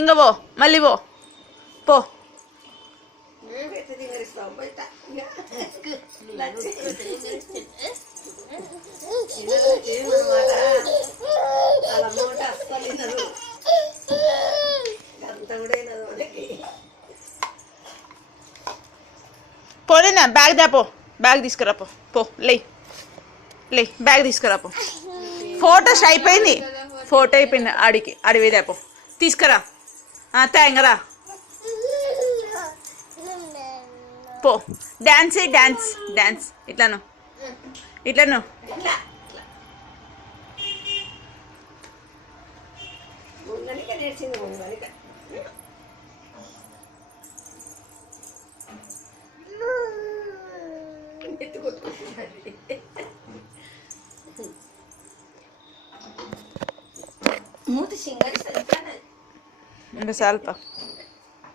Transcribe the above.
ఇంకా పో, మళ్ళీ పో పో. పోలేనా బ్యాగ్ దాపో, బ్యాగ్ తీసుకురా పో. పో లే లే, బ్యాగ్ తీసుకురా పో. ఫోటోస్ అయిపోయింది, ఫోటో అయిపోయింది. ఆడికి అడివి దాపో, తీసుకురా. తాంగరా పో. Dance dance dance. ఇట్లాను ఇట్లాను. మూతి సింగల్ ఇంకా సాల్ప.